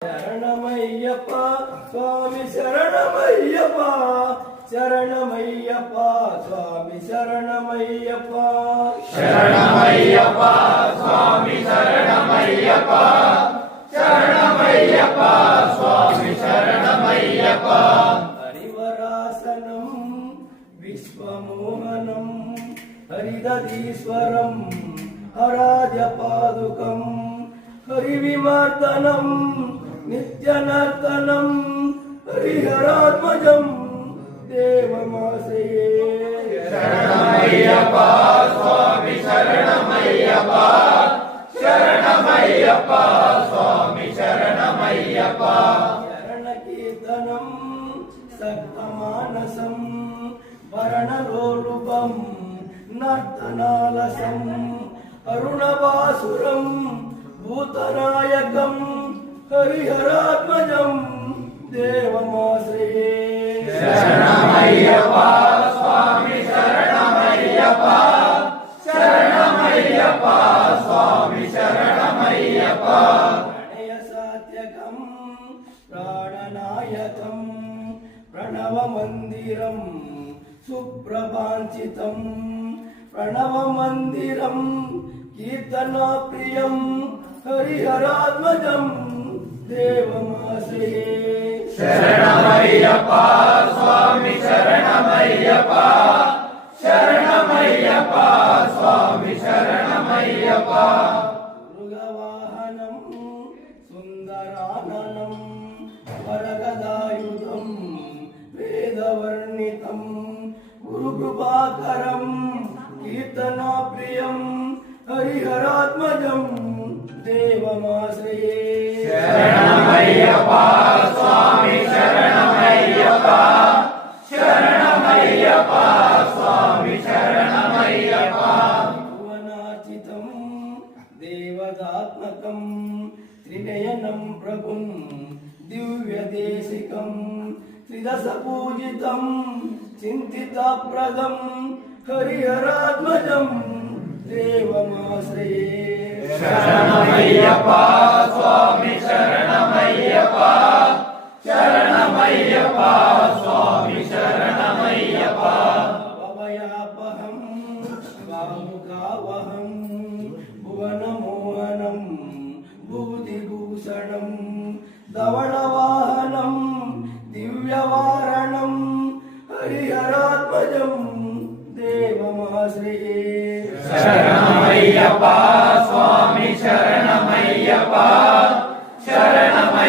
శరణమయ్యప్ప స్వామి శరణమయ్యప్ప శరణమయ్యప్ప స్వామి శరణమయ్యప్ప శరణమయ్యప్ప స్వామి శరణమయ్యప్ప శరణమయ్యప్ప స్వామి శరణమయ్యప్ప హరివరాసనం విశ్వమోహనం హరిదీశ్వరం హరాజపాదుకం హరివిమర్దనం నిత్యనర్తనం హరిహరాత్మజం దేవమాశ్రయే శరణమయ్యప్ప స్వామి శరణమయ్యప్ప శరణమయ్యప్ప స్వామి శరణమయ్యప్ప శరణకీర్తనం సప్తమానసం వరణరోలుపం నర్తనాలసం అరుణవాసురం భూతనాయకం హరిహరాత్మజం దేవమాశ్రయే శరణమయ్యప్ప స్వామి శరణమయ్యప్ప శరణమయ్యప్ప స్వామి శరణమయ్యప్ప ప్రణయ సాత్యకం ప్రాణనాయకం ప్రణవమందిరం సుప్రభాంచితం ప్రణవమందిరం కీర్తనాప్రియం హరిహరాత్మజం దేవమాశ్రయే శరణమయ్యప్ప స్వామి శరణమయ్యప్ప శరణమయ్యప్ప స్వామి శరణమయ్యప్ప మృగవాహనం సుందరాననం వరగదాయుధం వేదవర్ణితం గురుకృపాకరం కీర్తనాప్రియం హరిహరాత్మజం దేవమాశ్రయే శరణమయ్యప్ప స్వామి శరణమయ్యప్ప శరణమయ్యప్ప స్వామి శరణమయ్యప్ప భువనార్చితం దేవదాత్మకం త్రినయనం ప్రభుం దివ్యదేశికం త్రిదశ పూజితం చింతితాప్రదం హరిహరాత్మజం దేవమాశ్రయే శరణమయ్యప్ప స్వామి శరణమయ్యప్ప శరణమయ్యప్ప స్వామి శరణమయ్యప్ప భవయాపహం బాహుకావహం భువనమోహనం భూతిభూషణం ధవళవాహనం దివ్యవారణం హరిహరాత్మజం దేవమాశ్రయే శరణమయ్యప్ప